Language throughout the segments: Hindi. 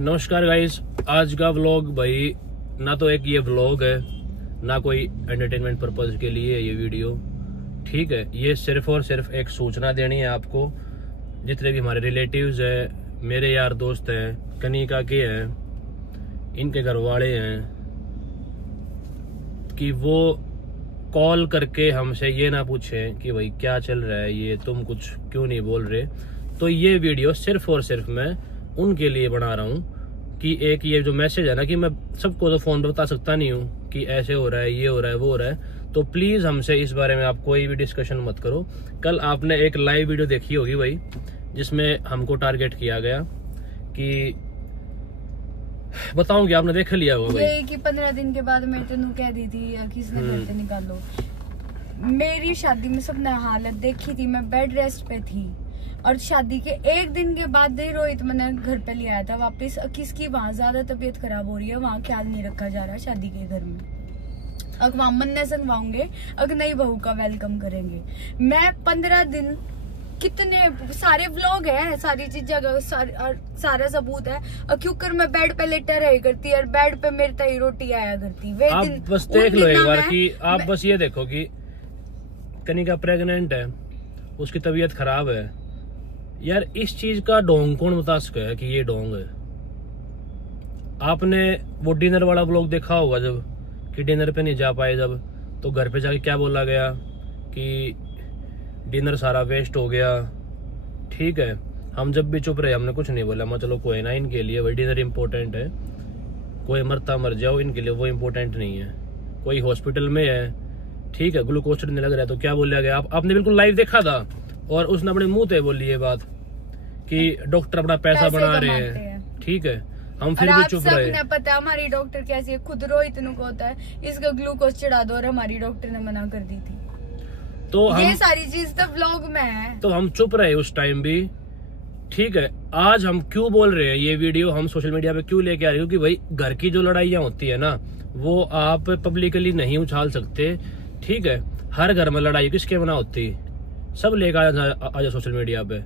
नमस्कार गाइस, आज का व्लॉग भाई ना तो एक ये व्लॉग है ना कोई एंटरटेनमेंट पर्पज के लिए ये वीडियो। ठीक है, ये सिर्फ और सिर्फ एक सूचना देनी है आपको। जितने भी हमारे रिलेटिव्स हैं, मेरे यार दोस्त हैं, कनिका के हैं, इनके घर वाले हैं, कि वो कॉल करके हमसे ये ना पूछें कि भाई क्या चल रहा है, ये तुम कुछ क्यों नहीं बोल रहे। तो ये वीडियो सिर्फ और सिर्फ मैं उनके लिए बना रहा हूँ कि एक ये जो मैसेज है ना, कि मैं सबको तो फोन पर बता सकता नहीं हूँ कि ऐसे हो रहा है, ये हो रहा है, वो हो रहा है। तो प्लीज हमसे इस बारे में आप कोई भी डिस्कशन मत करो। कल आपने एक लाइव वीडियो देखी होगी भाई, जिसमें हमको टारगेट किया गया कि बताऊं कि आपने देख लिया होगा भाई, ये कि 15 दिन के बाद मैं तेनू कह दी थी किसने घर से निकालो। मेरी शादी में सबने हालत देखी थी, मैं बेड रेस्ट पे थी और शादी के एक दिन के बाद रोहित मैंने घर पे ले आया था वापस। किसकी वहाँ ज्यादा तबीयत खराब हो रही है, वहाँ ख्याल नहीं रखा जा रहा शादी के घर में। अगर वहाँ मन्ने संगवाऊंगे, अगर नई बहू का वेलकम करेंगे। मैं 15 दिन, कितने सारे व्लॉग है, सारी चीजें सारा सबूत है। और क्यों कर मैं बेड पे लेटे रही करती और बेड पे मेरे तई रोटी आया करती। वे आप दिन बस देख लो एक बार कि आप बस ये देखो कि कनिका प्रेग्नेंट है, उसकी तबीयत खराब है। यार इस चीज का ढोंग कौन बता सका है कि ये ढोंग है। आपने वो डिनर वाला व्लॉग देखा होगा, जब कि डिनर पे नहीं जा पाए, जब तो घर पे जाके क्या बोला गया कि डिनर सारा वेस्ट हो गया। ठीक है, हम जब भी चुप रहे, हमने कुछ नहीं बोला। मैं चलो कोई ना, इनके लिए वही डिनर इम्पोर्टेंट है, कोई मरता मर जाओ, इनके लिए वो इम्पोर्टेंट नहीं है। कोई हॉस्पिटल में है, ठीक है, ग्लूकोज चढ़ने लग रहा है, तो क्या बोला गया। आपने बिल्कुल लाइव देखा था और उसने अपने मुंह पे बोली ये बात कि डॉक्टर अपना पैसा बना रहे हैं। ठीक है, हम फिर भी चुप रहे। सबने पता हमारी डॉक्टर कैसी है, खुद रोहित को होता है इसका ग्लूकोज चढ़ा दो और हमारी डॉक्टर ने मना कर दी थी। तो ये सारी चीज तो व्लॉग में है, तो हम चुप रहे उस टाइम भी। ठीक है, आज हम क्यों बोल रहे हैं ये वीडियो, हम सोशल मीडिया पे क्यों लेके आ रहे हैं, क्योंकि भाई घर की जो लड़ाइयाँ होती है ना, वो आप पब्लिकली नहीं उछाल सकते। ठीक है, हर घर में लड़ाई किसके बना होती, सब लेकर आ जाए सोशल मीडिया पे।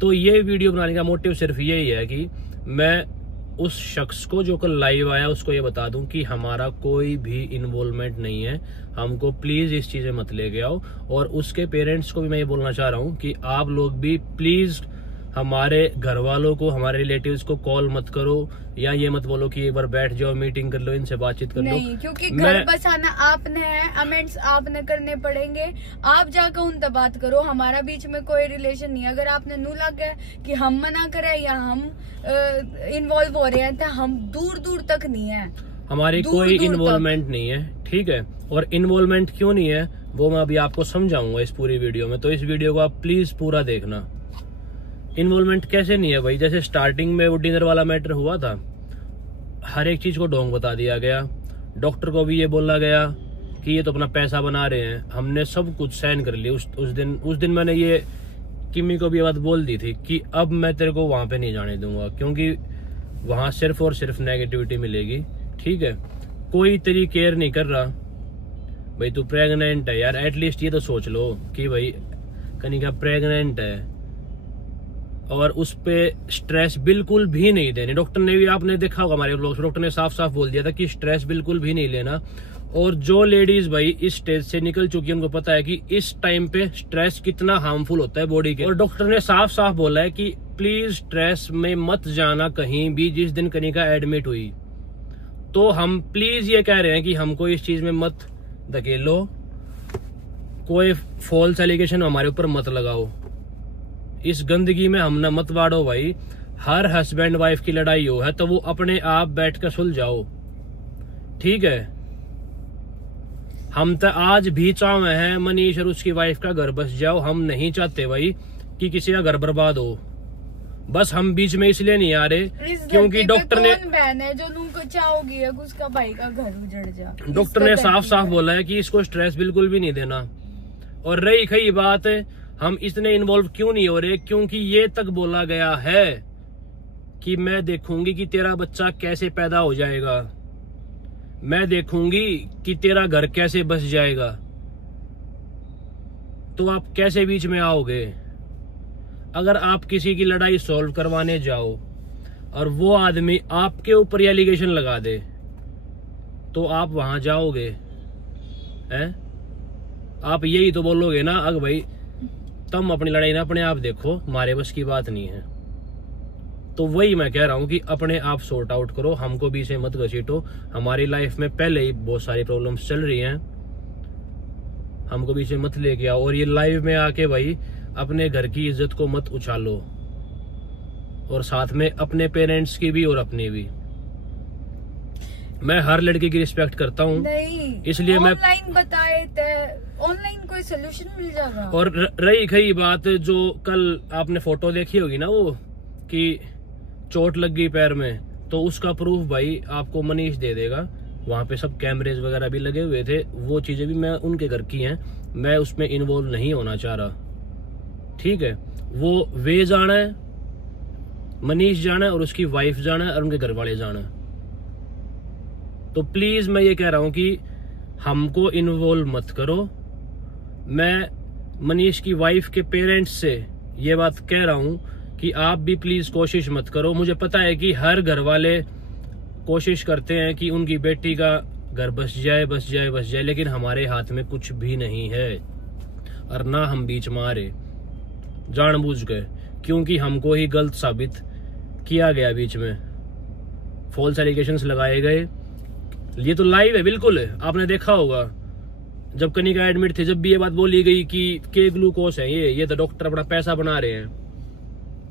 तो ये वीडियो बनाने का मोटिव सिर्फ यही है कि मैं उस शख्स को जो कल लाइव आया उसको ये बता दूं कि हमारा कोई भी इन्वॉल्वमेंट नहीं है, हमको प्लीज इस चीजें मत ले के आओ। और उसके पेरेंट्स को भी मैं ये बोलना चाह रहा हूं कि आप लोग भी प्लीज हमारे घर वालों को, हमारे रिलेटिव्स को कॉल मत करो, या ये मत बोलो कि एक बार बैठ जाओ, मीटिंग कर लो, इनसे बातचीत कर लो। नहीं, क्योंकि घर बसाना आपने है, अमेंड्स आपने करने पड़ेंगे। आप जाकर उनसे बात करो, हमारा बीच में कोई रिलेशन नहीं है। अगर आपने नू लग गया कि हम मना करें या हम इन्वॉल्व हो रहे हैं, तो हम दूर दूर तक नहीं है, हमारी कोई इन्वॉल्वमेंट नहीं है। ठीक है, और इन्वॉल्वमेंट क्यों नहीं है वो मैं अभी आपको समझाऊंगा इस पूरी वीडियो में। तो इस वीडियो को आप प्लीज पूरा देखना। इन्वॉल्वमेंट कैसे नहीं है भाई, जैसे स्टार्टिंग में वो डिनर वाला मैटर हुआ था, हर एक चीज को ढोंग बता दिया गया। डॉक्टर को भी ये बोला गया कि ये तो अपना पैसा बना रहे हैं। हमने सब कुछ साइन कर लिया। उस दिन मैंने ये किमी को भी बात बोल दी थी कि अब मैं तेरे को वहां पे नहीं जाने दूंगा, क्योंकि वहां सिर्फ और सिर्फ नेगेटिविटी मिलेगी। ठीक है, कोई तेरी केयर नहीं कर रहा भाई, तू प्रेग्नेंट है यार, एटलीस्ट ये तो सोच लो कि भाई कनिका प्रेग्नेंट है, और उस पे स्ट्रेस बिल्कुल भी नहीं देने। डॉक्टर ने भी, आपने देखा होगा हमारे ब्लॉग, डॉक्टर ने साफ साफ बोल दिया था कि स्ट्रेस बिल्कुल भी नहीं लेना। और जो लेडीज भाई इस स्टेज से निकल चुकी है, उनको पता है कि इस टाइम पे स्ट्रेस कितना हार्मफुल होता है बॉडी के। और डॉक्टर ने साफ साफ बोला है कि प्लीज स्ट्रेस में मत जाना कहीं भी। जिस दिन कनिका एडमिट हुई, तो हम प्लीज ये कह रहे हैं कि हमको इस चीज में मत धकेलो, कोई फॉल्स एलिगेशन हमारे ऊपर मत लगाओ, इस गंदगी में हम न मत बाड़ो भाई। हर हस्बैंड वाइफ की लड़ाई हो है तो वो अपने आप बैठ कर सुलझाओ। ठीक है, हम तो आज भी चाहते हैं मनीष और उसकी वाइफ का घर बस जाओ। हम नहीं चाहते भाई कि किसी का घर बर्बाद हो। बस हम बीच में इसलिए नहीं आ रहे क्योंकि डॉक्टर ने, बहन है जो तुमको चाहोगी उसका भाई का घर उजड़ जा। डॉक्टर ने साफ साफ बोला है कि इसको स्ट्रेस बिल्कुल भी नहीं देना। और रही खई बात हम इतने इन्वॉल्व क्यों नहीं हो रहे, क्योंकि ये तक बोला गया है कि मैं देखूंगी कि तेरा बच्चा कैसे पैदा हो जाएगा, मैं देखूंगी कि तेरा घर कैसे बस जाएगा। तो आप कैसे बीच में आओगे? अगर आप किसी की लड़ाई सॉल्व करवाने जाओ, और वो आदमी आपके ऊपर एलिगेशन लगा दे तो आप वहां जाओगे हैं? आप यही तो बोलोगे ना, अगर भाई तुम अपनी लड़ाई ना अपने आप देखो, हमारे बस की बात नहीं है। तो वही मैं कह रहा हूँ कि अपने आप सॉर्ट आउट करो, हमको भी से मत घसीटो। हमारी लाइफ में पहले ही बहुत सारी प्रॉब्लम्स चल रही हैं, हमको भी से मत लेके आओ। और ये लाइव में आके भाई अपने घर की इज्जत को मत उछालो, और साथ में अपने पेरेंट्स की भी और अपनी भी। मैं हर लड़के की रिस्पेक्ट करता हूँ, इसलिए मैं ऑनलाइन बताए ऑनलाइन कोई सोल्यूशन मिल जाएगा। और रही खई बात जो कल आपने फोटो देखी होगी ना, वो कि चोट लग गई पैर में, तो उसका प्रूफ भाई आपको मनीष दे देगा। वहां पे सब कैमरेज वगैरह भी लगे हुए थे, वो चीजें भी मैं उनके घर की हैं, मैं उसमें इन्वॉल्व नहीं होना चाह रहा। ठीक है, वो वे जाना है, मनीष जाना है, और उसकी वाइफ जाना है, और उनके घर वाले जाना है। तो प्लीज मैं ये कह रहा हूं कि हमको इन्वॉल्व मत करो। मैं मनीष की वाइफ के पेरेंट्स से ये बात कह रहा हूं कि आप भी प्लीज कोशिश मत करो। मुझे पता है कि हर घर वाले कोशिश करते हैं कि उनकी बेटी का घर बस जाए बस जाए बस जाए, लेकिन हमारे हाथ में कुछ भी नहीं है, और ना हम बीच में आ रहे जानबूझ गए, क्योंकि हमको ही गलत साबित किया गया। बीच में फॉल्स एलिगेशंस लगाए गए। ये तो लाइव है, बिल्कुल है, आपने देखा होगा। जब कनिका एडमिट थे, जब भी ये बात बोली गई कि के ग्लूकोज है ये तो डॉक्टर अपना पैसा बना रहे हैं।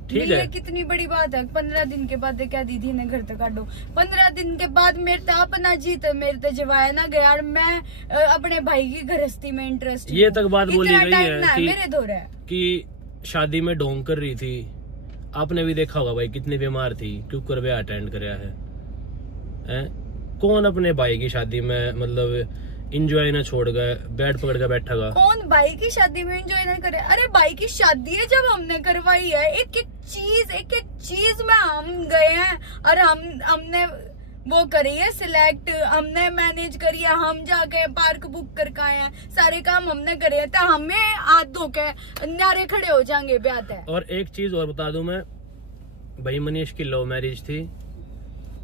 ठीक है, कितनी बड़ी बात है। 15 दिन के बाद क्या दीदी ने घर तक काटो, 15 दिन के बाद मेरे तो अपना जीत मेरे तो जवाया ना गया, और मैं अपने भाई की गृहस्थी में इंटरेस्ट। ये तक बात बोली गई है मेरे दो है कि शादी में ढोंग कर रही थी। आपने भी देखा होगा भाई कितनी बीमार थी, क्यों कर ब्याह अटेंड कराया है? कौन अपने भाई की शादी में मतलब इंजॉय ना छोड़ गए, बेड पकड़ के बैठा गा? कौन भाई की शादी में एंजॉय ना करे? अरे भाई की शादी है जब हमने करवाई है, एक एक चीज में हम गए हैं, और हमने वो करी है सिलेक्ट, हमने मैनेज करी है, हम जाके पार्क बुक करके आए हैं, सारे काम हमने करे हैं, तो हमें हाथ धो के नारे खड़े हो जाएंगे ब्याह है। और एक चीज और बता दूं मैं, भाई मनीष की लव मैरिज थी,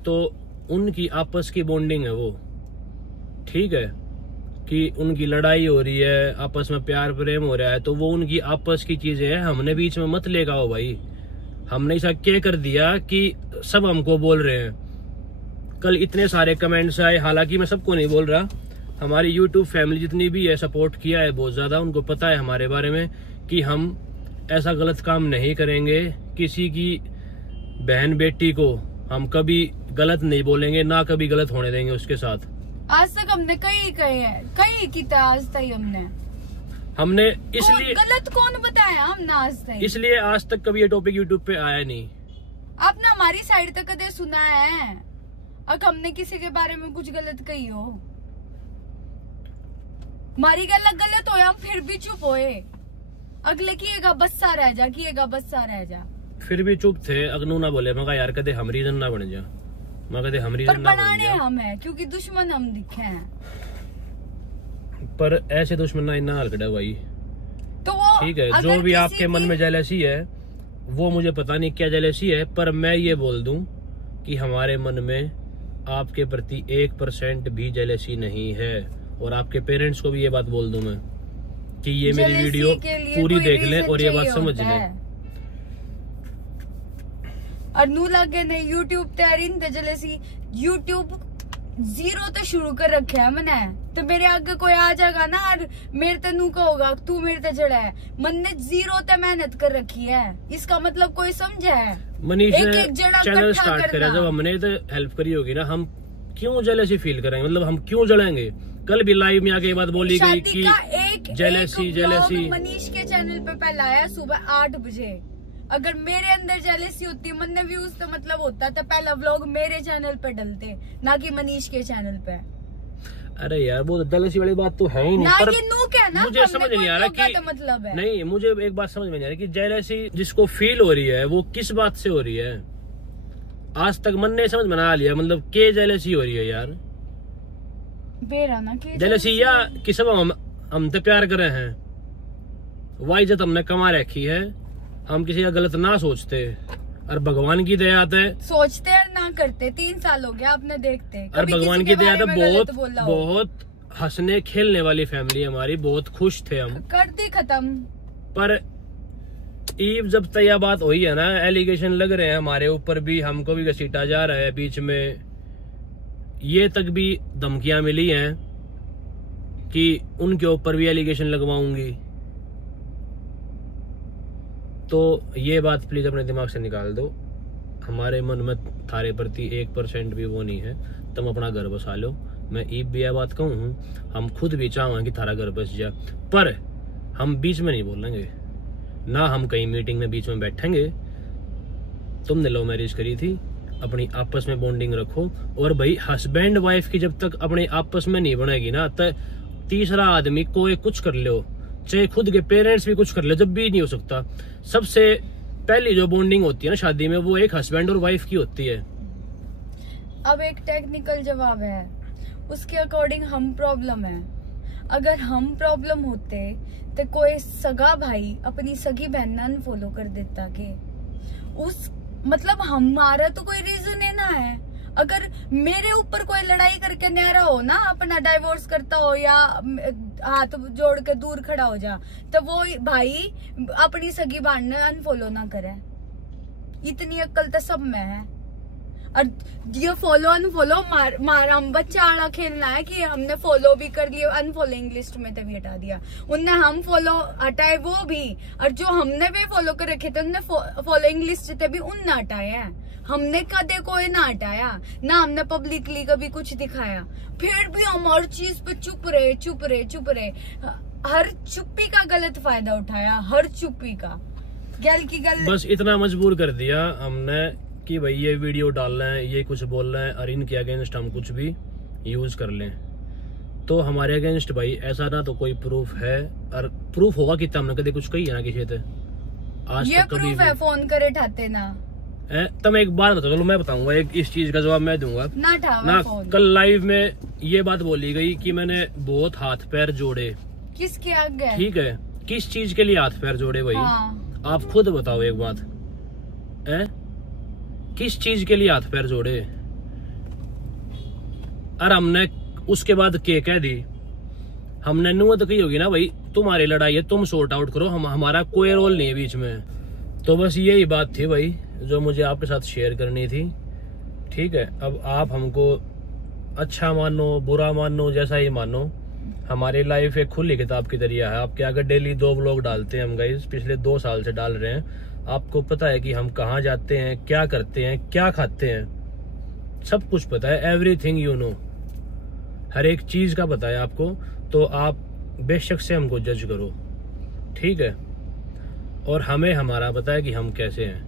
तो उनकी आपस की बॉन्डिंग है वो। ठीक है कि उनकी लड़ाई हो रही है, आपस में प्यार प्रेम हो रहा है, तो वो उनकी आपस की चीजें हैं, हमने बीच में मत लेगा हो भाई। हमने ऐसा क्या कर दिया कि सब हमको बोल रहे हैं। कल इतने सारे कमेंट्स आए, हालांकि मैं सबको नहीं बोल रहा, हमारी यूट्यूब फैमिली जितनी भी है सपोर्ट किया है बहुत ज्यादा, उनको पता है हमारे बारे में कि हम ऐसा गलत काम नहीं करेंगे। किसी की बहन बेटी को हम कभी गलत नहीं बोलेंगे, ना कभी गलत होने देंगे उसके साथ। आज तक हमने कई किया आज तक हमने इसलिए गलत कौन बताया हमने आज तक, इसलिए आज तक कभी ये टॉपिक यूट्यूब पे आया नहीं। आपने हमारी साइड तक कदे सुना है? अब हमने किसी के बारे में कुछ गलत कही हो, हमारी गल गलत हो, हम फिर भी चुप होए। अगले किएगा बस्सा रह जा, किएगा बस्सा रह जा, फिर भी चुप थे। अगनू ना बोले, मगर यार कदे हम रीजन ना बन जा, मगर हम रीजन ना बन जा। हम है क्योंकि दुश्मन हम दिखे हैं, पर ऐसे दुश्मन ना इतना हलकड़ा भाई। तो वो ठीक है, जो भी आपके मन में जेलसी है वो मुझे पता नहीं क्या जेलसी है, पर मैं ये बोल दूं कि हमारे मन में आपके प्रति 1% भी जेलसी नहीं है। और आपके पेरेंट्स को भी ये बात बोल दूं मैं कि ये मेरी वीडियो पूरी देख लें और ये बात समझ लें। और नू लगे नहीं यूट्यूब तैयारी जेलसी, यूट्यूब 0 तो शुरू कर रखे है मैंने, तो मेरे आगे कोई आ जाएगा ना और मेरे ते नू कहोगा तू मेरे ते जड़ा है। मन ने 0 ते मेहनत कर रखी है, इसका मतलब कोई समझा है? मनीष ने चैनल स्टार्ट करा, जब हमने तो हेल्प करी होगी ना, हम क्यों जेलसी फील करेंगे? मतलब हम क्यों जलेंगे? कल भी लाइव में आके ये बात बोली गई कि जेलसी मनीष के चैनल पे पहला आया सुबह 8 बजे। अगर मेरे अंदर जेलसी होती, मन ने व्यूज तो मतलब होता तो पहला व्लॉग मेरे चैनल पे डलते, ना कि मनीष के चैनल पे। अरे यार वो जेलसी वाली बात तो है ही नहीं, पर ये नूक है ना, मुझे समझ नहीं आ रहा कि तो मतलब है नहीं, मुझे एक बात समझ में नहीं आ रही कि जेलसी जिसको फील हो रही है वो किस बात से हो रही है। आज तक मन ने समझ बना लिया, मतलब के जेलसी हो रही है यार, जेलसी या कि सब हम तो प्यार करे हैं, वाह इज्जत हमने कमा रखी है, हम किसी का गलत ना सोचते। और भगवान की दया आता है, सोचते हैं ना करते। 3 साल हो गया आपने देखते। और भगवान की दया आता है, बहुत हंसने खेलने वाली फैमिली हमारी, बहुत खुश थे हम, कर दी खत्म। पर ईब जब तय बात हुई है ना, एलिगेशन लग रहे हैं हमारे ऊपर भी, हमको भी घसीटा जा रहा है बीच में, ये तक भी धमकियां मिली हैं कि उनके ऊपर भी एलिगेशन लगवाऊंगी। तो ये बात प्लीज अपने दिमाग से निकाल दो। हमारे मन में थारे प्रति 1% भी वो नहीं है, तुम अपना घर बसा लो। मैं ईब भी यह बात कहूँ हूँ, हम खुद भी चाहें कि थारा घर बस जाए, पर हम बीच में नहीं बोलेंगे ना, हम कहीं मीटिंग में बीच में बैठेंगे। तुमने लव मैरिज करी थी, अपनी आपस में बॉन्डिंग रखो, और भाई हस्बैंड वाइफ की जब तक अपने आपस में नहीं बनेगी ना, तब तीसरा आदमी कोई कुछ कर लो, चाहे खुद के पेरेंट्स भी कुछ कर ले, जब भी नहीं हो सकता। सबसे पहली जो बॉन्डिंग होती है ना शादी में, वो एक हस्बैंड और वाइफ की होती है। अब एक टेक्निकल जवाब है, उसके अकॉर्डिंग हम प्रॉब्लम है। अगर हम प्रॉब्लम होते तो कोई सगा भाई अपनी सगी बहन ने अनफॉलो कर देता के, उस मतलब हमारा तो कोई रीजन है ना है। अगर मेरे ऊपर कोई लड़ाई करके न्यारा हो ना, अपना डाइवोर्स करता हो या हाथ जोड़ के दूर खड़ा हो जा, तो वो भाई अपनी सगी बहन ने अनफॉलो ना करे। इतनी अक्ल तो सब में है। और ये फॉलो अनफॉलो मारा हम बच्चा आड़ा खेलना है कि हमने फॉलो भी कर लिया, अनफॉलोइंग लिस्ट में तभी हटा दिया उनने, हम फॉलो हटाए वो भी, और जो हमने भी फॉलो कर रखे थे उनने फॉलोइंग लिस्ट से भी उनने हटाए हैं। हमने कदे कोई ना हटाया ना, हमने पब्लिकली कभी कुछ दिखाया, फिर भी हम हर चीज पे चुप रहे। हर चुप्पी का गलत फायदा उठाया, हर चुप्पी का। गल की गल बस इतना मजबूर कर दिया हमने कि भाई ये वीडियो डालना है, ये कुछ बोल रहे हैं, और इनके अगेंस्ट हम कुछ भी यूज कर लें। तो हमारे अगेंस्ट भाई ऐसा ना तो कोई प्रूफ है, और प्रूफ होगा कि हमने कभी कुछ कही है ना किसी से आज ये तक कभी प्रूफ है, फोन करे ठाते ना। तुम एक बात बताओ, चलो मैं बताऊंगा, एक इस चीज का जवाब मैं दूंगा ना। कल लाइव में ये बात बोली गई कि मैंने बहुत हाथ पैर जोड़े, किसके आगे? ठीक है, किस चीज के लिए हाथ पैर जोड़े भाई? हाँ। आप खुद बताओ एक बात है, किस चीज के लिए हाथ पैर जोड़े? और हमने उसके बाद के कह दी, हमने नुअत कही होगी ना भाई तुम्हारी लड़ाई है, तुम सॉर्ट आउट करो, हमारा कोई रोल नहीं है बीच में। तो बस यही बात थी भाई जो मुझे आपके साथ शेयर करनी थी। ठीक है, अब आप हमको अच्छा मानो बुरा मानो जैसा ही मानो, हमारी लाइफ एक खुली किताब की तरह है। आपके आगे डेली 2 व्लॉग डालते हैं हम गाइस, पिछले 2 साल से डाल रहे हैं। आपको पता है कि हम कहाँ जाते हैं, क्या करते हैं, क्या खाते हैं, सब कुछ पता है, एवरीथिंग यू नो, हर एक चीज का पता है आपको। तो आप बेशक से हमको जज करो, ठीक है। और हमें हमारा पता है कि हम कैसे हैं।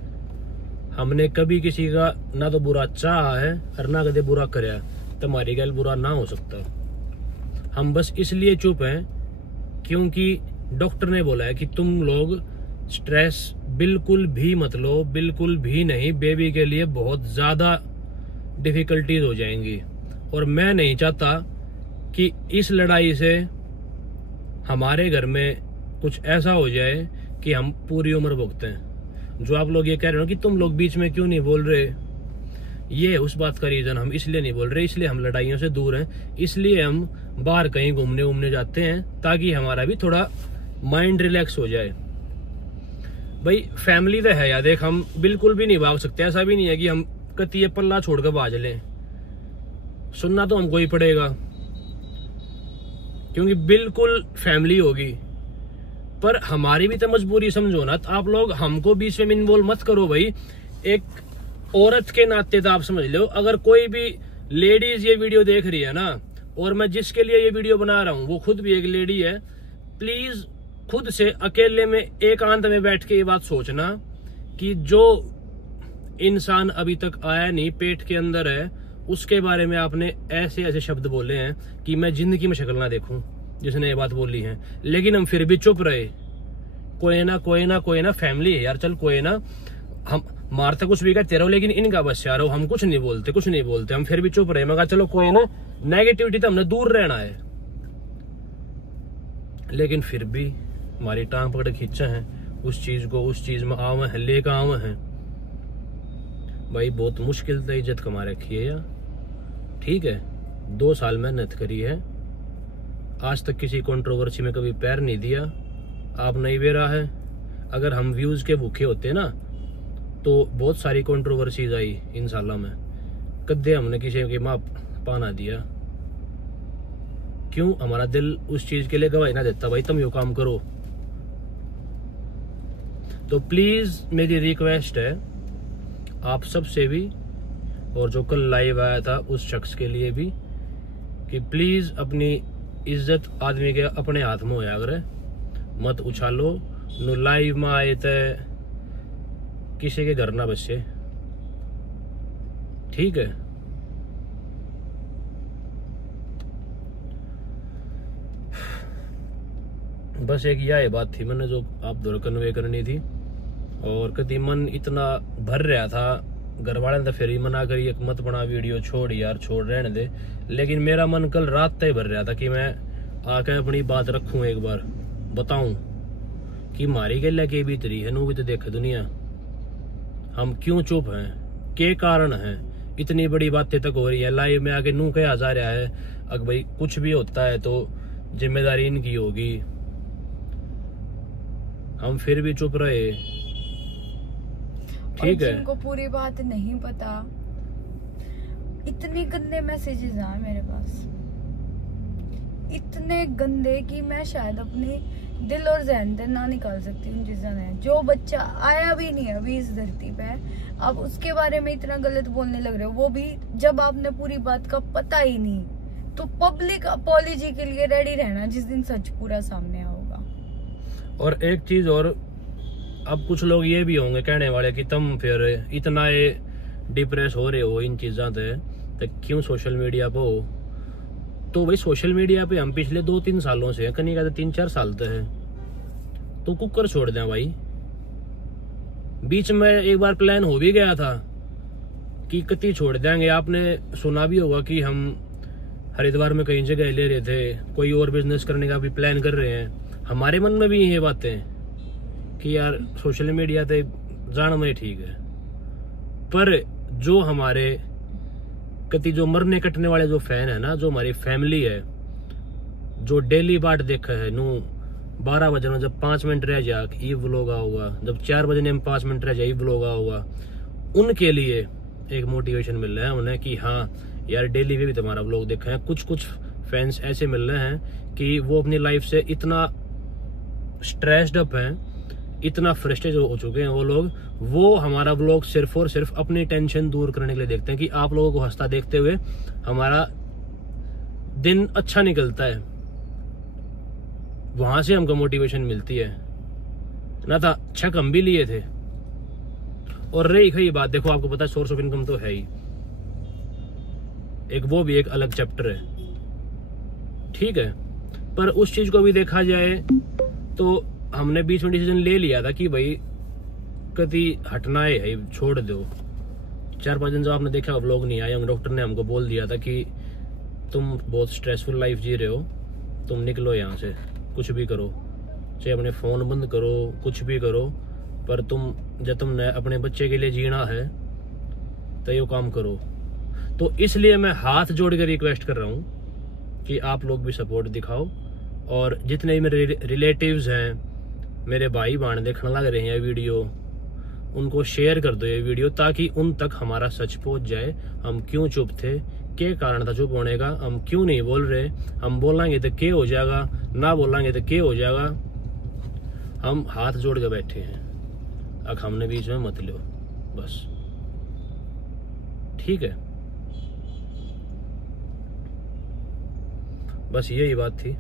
हमने कभी किसी का ना तो बुरा चाहा है और ना कभी बुरा कराया, तो हमारी गैल बुरा ना हो सकता। हम बस इसलिए चुप हैं क्योंकि डॉक्टर ने बोला है कि तुम लोग स्ट्रेस बिल्कुल भी मत लो, बिल्कुल भी नहीं, बेबी के लिए बहुत ज्यादा डिफिकल्टीज हो जाएंगी। और मैं नहीं चाहता कि इस लड़ाई से हमारे घर में कुछ ऐसा हो जाए कि हम पूरी उम्र भुगतें। जो आप लोग ये कह रहे हो कि तुम लोग बीच में क्यों नहीं बोल रहे, ये उस बात का रीजन हम इसलिए नहीं बोल रहे, इसलिए हम लड़ाइयों से दूर हैं, इसलिए हम बाहर कहीं घूमने जाते हैं ताकि हमारा भी थोड़ा माइंड रिलैक्स हो जाए। भाई फैमिली तो है यार, देख हम बिल्कुल भी नहीं भाग सकते, ऐसा भी नहीं है कि हम कति पल्ला छोड़कर भाज लें, सुनना तो हमको ही पड़ेगा क्योंकि बिल्कुल फैमिली होगी। पर हमारी भी तो मजबूरी समझो ना, तो आप लोग हमको बीच में इन्वॉल्व मत करो भाई। एक औरत के नाते तो आप समझ लो, अगर कोई भी लेडीज ये वीडियो देख रही है ना, और मैं जिसके लिए ये वीडियो बना रहा हूँ वो खुद भी एक लेडी है, प्लीज खुद से अकेले में एकांत में बैठ के ये बात सोचना कि जो इंसान अभी तक आया नहीं, पेट के अंदर है, उसके बारे में आपने ऐसे ऐसे शब्द बोले हैं कि मैं जिंदगी में शक्ल ना देखूं जिसने ये बात बोली है। लेकिन हम फिर भी चुप रहे। कोई ना फैमिली है यार, चल कोई ना, हम मारते कुछ भी कहते रहो, लेकिन इनका बस यार हम कुछ नहीं बोलते, हम फिर भी चुप रहे। मैं कहा चलो कोई ना, नेगेटिविटी तो हमने दूर रहना है, लेकिन फिर भी हमारी टांग पकड़ खींचा है उस चीज को, उस चीज में आवे हैं, लेकर आवे हैं। भाई बहुत मुश्किल से इज्जत कमा रखी है यार, ठीक है। 2 साल मेहनत करी है, आज तक किसी कंट्रोवर्सी में कभी पैर नहीं दिया। आप नहीं बेरा है। अगर हम व्यूज के भूखे होते ना तो बहुत सारी कंट्रोवर्सीज आई इन सालों में, कद्दे हमने किसी की माँ पाना दिया। क्यों? हमारा दिल उस चीज के लिए गवाही ना देता भाई तुम यो काम करो। तो प्लीज मेरी रिक्वेस्ट है आप सबसे भी, और जो कल लाइव आया था उस शख्स के लिए भी, कि प्लीज अपनी इज्जत आदमी के अपने हाथ में होया करे, मत उछालो। नो लाइव में आए थे किसी के घर ना बचे, ठीक है। बस एक यह बात थी मैंने जो आप दौर कन्वे करनी थी। और कभी मन इतना भर रहा था, घर वाले ने तो फिर ही मना करी एक मत बना वीडियो, छोड़ यार छोड़ रहने दे। लेकिन मेरा मन कल रात तक भर रहा था कि मैं आके अपनी बात रखूं, एक बार बताऊं कि मारी गल के भीतरी है नू भी तो देखे दुनिया, हम क्यों चुप हैं, के कारण हैं, इतनी बड़ी बातें तक हो रही है। लाइव में आके नू कहा जा रहा है अगर भाई कुछ भी होता है तो जिम्मेदारी इनकी होगी, हम फिर भी चुप रहे, ठीक है। जिनको पूरी बात नहीं पता, इतने गंदे मैसेजेस आए मेरे पास, इतने गंदे कि मैं शायद अपने दिल और ज़हन से ना निकाल सकती उन चीज़ों ने। जो बच्चा आया भी नहीं अभी इस धरती पे, आप उसके बारे में इतना गलत बोलने लग रहे हो, वो भी जब आपने पूरी बात का पता ही नहीं। तो पब्लिक अपॉलॉजी के लिए रेडी रहना जिस दिन सच पूरा सामने होगा। और एक चीज और, अब कुछ लोग ये भी होंगे कहने वाले कि तुम फिर इतना डिप्रेस हो रहे हो इन चीज़ों से, तो क्यों सोशल मीडिया पे हो। तो भाई सोशल मीडिया पे हम पिछले 2-3 सालों से, कहीं का 3-4 साल तक है, तो कुकर छोड़ दें भाई। बीच में एक बार प्लान हो भी गया था कि कति छोड़ देंगे। आपने सुना भी होगा कि हम हरिद्वार में कई जगह ले रहे थे, कोई और बिजनेस करने का भी प्लान कर रहे हैं। हमारे मन में भी ये बातें कि यार सोशल मीडिया पे जाना में ठीक है, पर जो हमारे कति जो मरने कटने वाले जो फैन है ना, जो हमारी फैमिली है, जो डेली बाट देखा है नू 12 बजे में जब 5 मिनट रह जा ये व्लॉग आऊगा, जब 4 बजे में 5 मिनट रह जाए ये व्लॉग आऊगा, उनके लिए एक मोटिवेशन मिल रहा है उन्हें कि हाँ यार डेली भी तुम्हारा व्लॉग देखा है। कुछ फैंस ऐसे मिल रहे हैं कि वो अपनी लाइफ से इतना स्ट्रेस्ड अप हैं, इतना फ्रस्ट्रेट हो चुके हैं वो लोग, वो हमारा व्लॉग सिर्फ और सिर्फ अपनी टेंशन दूर करने के लिए देखते हैं कि आप लोगों को हंसता देखते हुए हमारा दिन अच्छा निकलता है। वहां से हमको मोटिवेशन मिलती है ना। था छक हम भी लिए थे। और रही खई बात, देखो आपको पता है सोर्स ऑफ इनकम तो है ही, एक वो भी एक अलग चैप्टर है, ठीक है। पर उस चीज को भी देखा जाए तो हमने बीच में डिसीजन ले लिया था कि भाई कभी हटना है, छोड़ दो। 4-5 दिन जब आपने देखा व्लॉग नहीं आया, डॉक्टर ने हमको बोल दिया था कि तुम बहुत स्ट्रेसफुल लाइफ जी रहे हो, तुम निकलो यहाँ से, कुछ भी करो, चाहे अपने फोन बंद करो, कुछ भी करो, पर जब तुमने अपने बच्चे के लिए जीना है तो ये काम करो। तो इसलिए मैं हाथ जोड़ कर रिक्वेस्ट कर रहा हूँ कि आप लोग भी सपोर्ट दिखाओ, और जितने मेरे रिलेटिव्स हैं, मेरे भाई बहन देखने लग रहे हैं वीडियो, उनको शेयर कर दो ये वीडियो, ताकि उन तक हमारा सच पहुंच जाए। हम क्यों चुप थे, क्या कारण था चुप होने का, हम क्यों नहीं बोल रहे, हम बोलेंगे तो क्या हो जाएगा, ना बोलेंगे तो क्या हो जाएगा। हम हाथ जोड़ के बैठे हैं, अब हमने बीच में मत लो बस, ठीक है। बस यही बात थी।